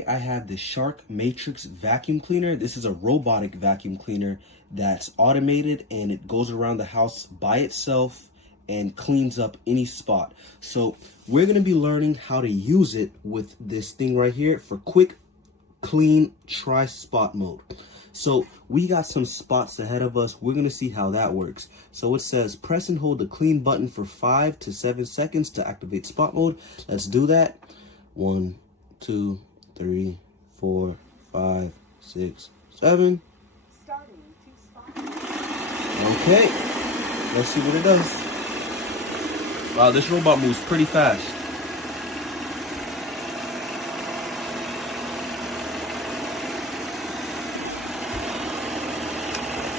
today I have the Shark Matrix vacuum cleaner. This is a robotic vacuum cleaner that's automated and it goes around the house by itself and cleans up any spot. So we're gonna be learning how to use it with this thing right here for quick, clean, tri-spot mode. So we got some spots ahead of us. We're gonna see how that works. So it says press and hold the clean button for 5 to 7 seconds to activate spot mode. Let's do that. 1, 2, 3, 4, 5, 6, 7. Okay, let's see what it does. Wow, this robot moves pretty fast.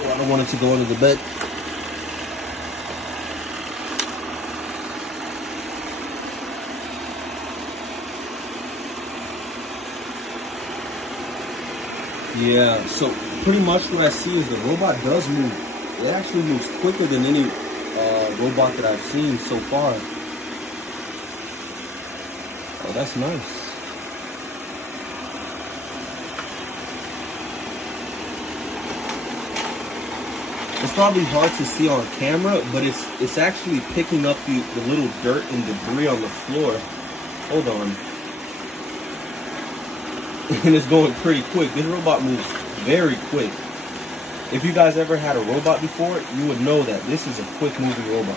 Oh, I don't want it to go under the bed. Yeah, so pretty much what I see is the robot does move. It actually moves quicker than any robot that I've seen so far. Oh, that's nice. It's probably hard to see on camera, but it's actually picking up the little dirt and debris on the floor. Hold on. And it's going pretty quick. This robot moves very quick. If you guys ever had a robot before, you would know that this is a quick moving robot.